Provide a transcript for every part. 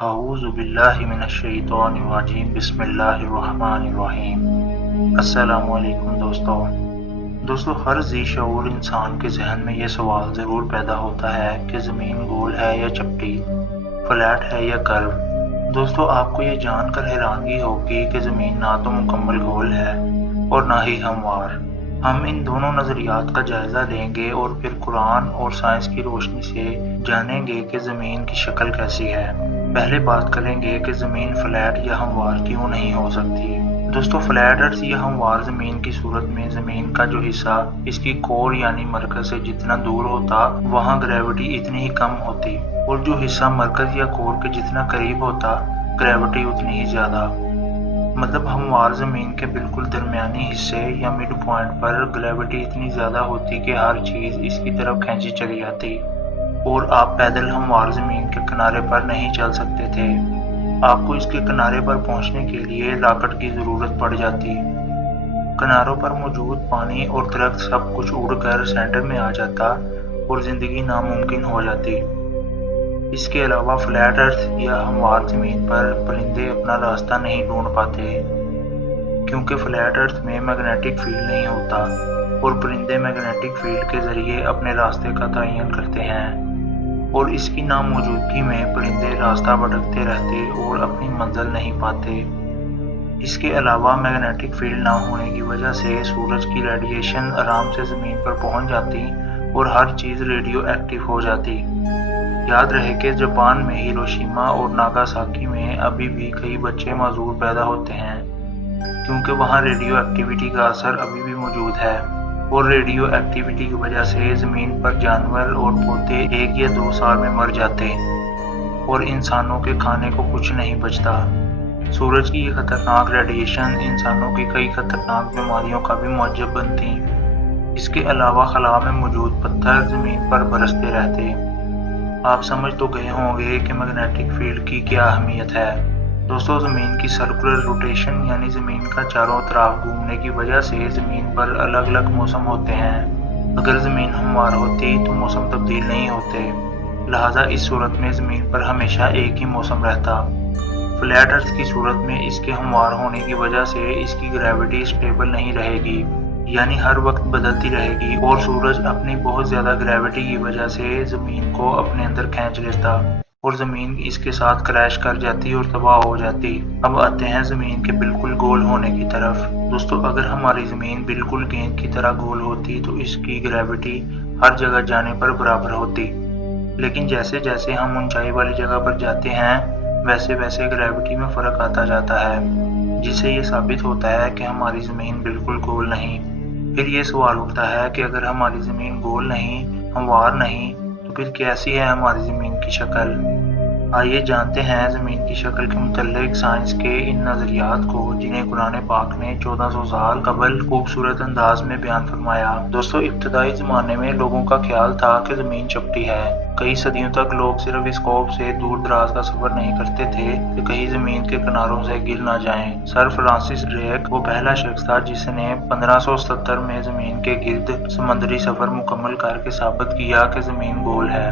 اعوذ باللہ من الشیطان الرجیم بسم اللہ الرحمن الرحیم۔ السلام علیکم دوستو ہر ذی شعور انسان کے ذہن میں یہ سوال ضرور پیدا ہوتا ہے کہ زمین گول ہے یا چپٹی، فلیٹ ہے یا کرو۔ دوستو آپ کو یہ جان کر حیرانگی ہوگی کہ زمین نہ تو مکمل گول ہے اور نہ ہی ہموار۔ ہم ان دونوں نظریات کا جائزہ لیں گے اور پھر قرآن اور سائنس کی روشنی سے جانیں گے کہ زمین کی شکل کیسی ہے۔ پہلے بات کریں گے کہ زمین فلیٹ یا ہموار کیوں نہیں ہو سکتی۔ دوستو فلیٹ ارتھ یا ہموار زمین کی صورت میں زمین کا جو حصہ اس کی کور یعنی مرکز سے جتنا دور ہوتا وہاں گریوٹی اتنی ہی کم ہوتی، اور جو حصہ مرکز یا کور کے جتنا قریب ہوتا گریوٹی اتنی ہی زیادہ۔ مطلب ہموار زمین کے بالکل درمیانی حصے یا مڈ پوائنٹ پر گریوٹی اتنی زیادہ ہوتی کہ ہر چیز اس کی طرف کھینچی چلی جاتی، اور آپ پیدل ہموار زمین کے کنارے پر نہیں چل سکتے تھے۔ آپ کو اس کے کنارے پر پہنچنے کے لیے راکٹ کی ضرورت پڑ جاتی۔ کناروں پر موجود پانی اور درخت سب کچھ اڑ کر سینٹر میں آ جاتا اور زندگی ناممکن ہو جاتی۔ اس کے علاوہ فلیٹ ارتھ یا ہموار زمین پر پرندے اپنا راستہ نہیں ڈھونڈ پاتے، کیونکہ فلیٹ ارتھ میں میگنیٹک فیلڈ نہیں ہوتا اور پرندے میگنیٹک فیلڈ کے ذریعے اپنے راستے کا تعین کرتے ہیں، اور اس کی ناموجودگی میں پرندے راستہ بھٹکتے رہتے اور اپنی منزل نہیں پاتے۔ اس کے علاوہ میگنیٹک فیلڈ نہ ہونے کی وجہ سے سورج کی ریڈیشن آرام سے زمین پر پہنچ جاتی اور ہر چیز ریڈیو ایکٹیو ہو جاتی۔ یاد رہے کہ جاپان میں ہیروشیما اور ناگاساکی میں ابھی بھی کئی بچے معذور پیدا ہوتے ہیں، کیونکہ وہاں ریڈیو ایکٹیویٹی کا اثر ابھی بھی موجود ہے، اور ریڈیو ایکٹیویٹی کی وجہ سے زمین پر جانور اور پودے 1 یا 2 سال میں مر جاتے، اور انسانوں کے کھانے کو کچھ نہیں بچتا۔ سورج کی یہ خطرناک ریڈیشن انسانوں کی کئی خطرناک بیماریوں کا بھی موجب بنتی۔ اس کے علاوہ خلا میں موجود پتھر زمین پر برستے رہتے۔ آپ سمجھ تو گئے ہوں گے کہ میگنیٹک فیلڈ کی کیا اہمیت ہے۔ دوستو زمین کی سرکولر روٹیشن یعنی زمین کا چاروں طرف گھومنے کی وجہ سے زمین پر الگ الگ موسم ہوتے ہیں۔ اگر زمین ہموار ہوتی تو موسم تبدیل نہیں ہوتے، لہٰذا اس صورت میں زمین پر ہمیشہ ایک ہی موسم رہتا۔ فلیٹ ارتھ کی صورت میں اس کے ہموار ہونے کی وجہ سے اس کی گریوٹی اسٹیبل نہیں رہے گی، یعنی ہر وقت بدلتی رہے گی، اور سورج اپنی بہت زیادہ گریوٹی کی وجہ سے زمین کو اپنے اندر کھینچ لیتا اور زمین اس کے ساتھ کریش کر جاتی اور تباہ ہو جاتی۔ اب آتے ہیں زمین کے بالکل گول ہونے کی طرف۔ دوستو اگر ہماری زمین بالکل گیند کی طرح گول ہوتی تو اس کی گریوٹی ہر جگہ جانے پر برابر ہوتی، لیکن جیسے جیسے ہم اونچائی والی جگہ پر جاتے ہیں ویسے ویسے گریوٹی میں فرق آتا جاتا ہے، جس سے یہ ثابت ہوتا ہے کہ ہماری زمین بالکل گول نہیں۔ پھر یہ سوال اٹھتا ہے کہ اگر ہماری زمین گول نہیں، ہموار نہیں، تو پھر کیسی ہے ہماری زمین کی شکل؟ آئیے جانتے ہیں زمین کی شکل کے متعلق سائنس کے ان نظریات کو، جنہیں قرآن پاک نے 1400 سال قبل خوبصورت انداز میں بیان فرمایا۔ دوستو ابتدائی زمانے میں لوگوں کا خیال تھا کہ زمین چپٹی ہے۔ کئی صدیوں تک لوگ صرف اسکوپ سے دور دراز کا سفر نہیں کرتے تھے کہ کہیں زمین کے کناروں سے گر نہ جائیں۔ سر فرانسس ڈریک وہ پہلا شخص تھا جس نے 1577 میں زمین کے گرد سمندری سفر مکمل کر کے ثابت کیا کہ زمین گول ہے۔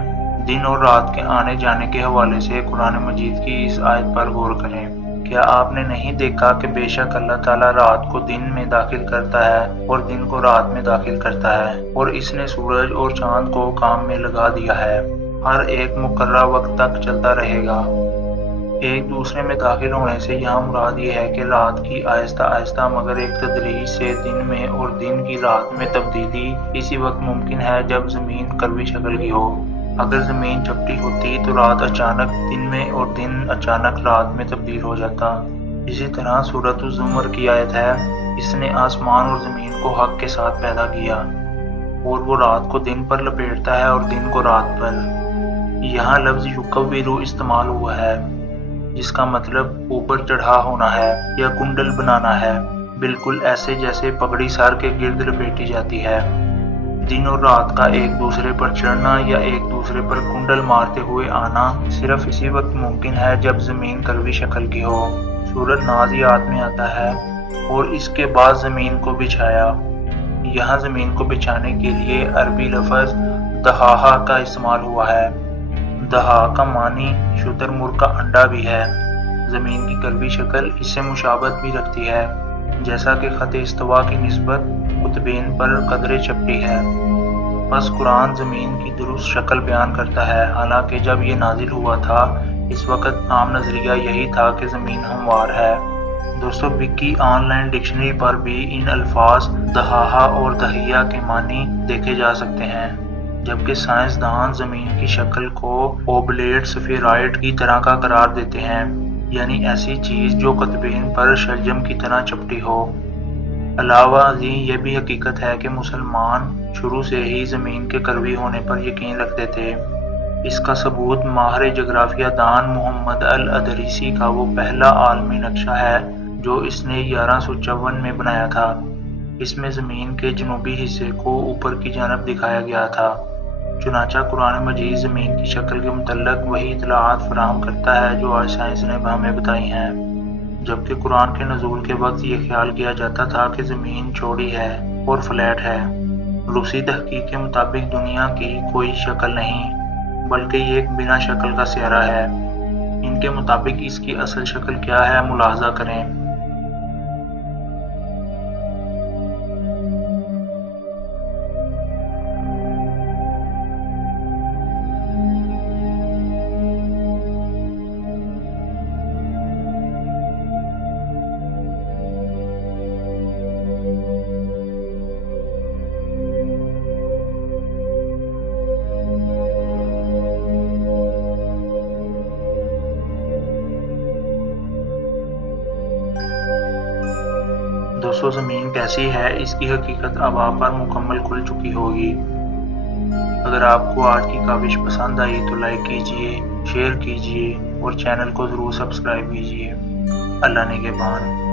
دن اور رات کے آنے جانے کے حوالے سے قرآن مجید کی اس آیت پر غور کریں۔ کیا آپ نے نہیں دیکھا کہ بے شک اللہ تعالیٰ رات کو دن میں داخل کرتا ہے اور دن کو رات میں داخل کرتا ہے، اور اس نے سورج اور چاند کو کام میں لگا دیا ہے، ہر ایک مقررہ وقت تک چلتا رہے گا۔ ایک دوسرے میں داخل ہونے سے یہاں مراد یہ ہے کہ رات کی آہستہ آہستہ مگر ایک تدریج سے دن میں اور دن کی رات میں تبدیلی اسی وقت ممکن ہے جب زمین کروی شکل کی ہو۔ اگر زمین چپٹی ہوتی تو رات اچانک دن میں اور دن اچانک رات میں تبدیل ہو جاتا۔ اسی طرح سورۃ الزمر کی آیت ہے، اس نے آسمان اور زمین کو حق کے ساتھ پیدا کیا، اور وہ رات کو دن پر لپیٹتا ہے اور دن کو رات پر۔ یہاں لفظ یکورو استعمال ہوا ہے، جس کا مطلب اوپر چڑھا ہونا ہے یا کنڈل بنانا ہے، بالکل ایسے جیسے پگڑی سر کے گرد لپیٹی جاتی ہے۔ دن اور رات کا ایک دوسرے پر چڑھنا یا ایک دوسرے پر کنڈل مارتے ہوئے آنا صرف اسی وقت ممکن ہے جب زمین کروی شکل کی ہو۔ سورۃ نازعات میں آتا ہے، اور اس کے بعد زمین کو بچھایا۔ یہاں زمین کو بچھانے کے لیے عربی لفظ دحاہا کا استعمال ہوا ہے۔ دہا کا معنی شتر مرغ کا انڈا بھی ہے۔ زمین کی کروی شکل اس سے مشابہت بھی رکھتی ہے، جیسا کہ خط استوا کی نسبت قطبین پر قدرے چپٹی ہے۔ بس قرآن زمین کی درست شکل بیان کرتا ہے، حالانکہ جب یہ نازل ہوا تھا اس وقت عام نظریہ یہی تھا کہ زمین ہموار ہے۔ دوستو، وکی آن لائن ڈکشنری پر بھی ان الفاظ دہا اور دہیہ کے معنی دیکھے جا سکتے ہیں، جبکہ سائنسدان زمین کی شکل کو اوبلیٹ سفیرائڈ کی طرح کا قرار دیتے ہیں، یعنی ایسی چیز جو قطبین پر شلجم کی طرح چپٹی ہو۔ علاوہ ازیں یہ بھی حقیقت ہے کہ مسلمان شروع سے ہی زمین کے کروی ہونے پر یقین رکھتے تھے۔ اس کا ثبوت ماہر جغرافیہ دان محمد الادریسی کا وہ پہلا عالمی نقشہ ہے جو اس نے 1154 میں بنایا تھا۔ اس میں زمین کے جنوبی حصے کو اوپر کی جانب دکھایا گیا تھا۔ چنانچہ قرآن مجید زمین کی شکل کے متعلق وہی اطلاعات فراہم کرتا ہے جو آج سائنس نے ہمیں بتائی ہیں، جبکہ قرآن کے نزول کے وقت یہ خیال کیا جاتا تھا کہ زمین چوڑی ہے اور فلیٹ ہے۔ روسی تحقیق کے مطابق دنیا کی کوئی شکل نہیں، بلکہ یہ ایک بنا شکل کا سیارہ ہے۔ ان کے مطابق اس کی اصل شکل کیا ہے، ملاحظہ کریں۔ دوستو، زمین کیسی ہے اس کی حقیقت اب آپ پر مکمل کھل چکی ہوگی۔ اگر آپ کو آج کی کاوش پسند آئی تو لائک کیجئے، شیئر کیجئے اور چینل کو ضرور سبسکرائب کیجئے۔ اللہ نگہبان۔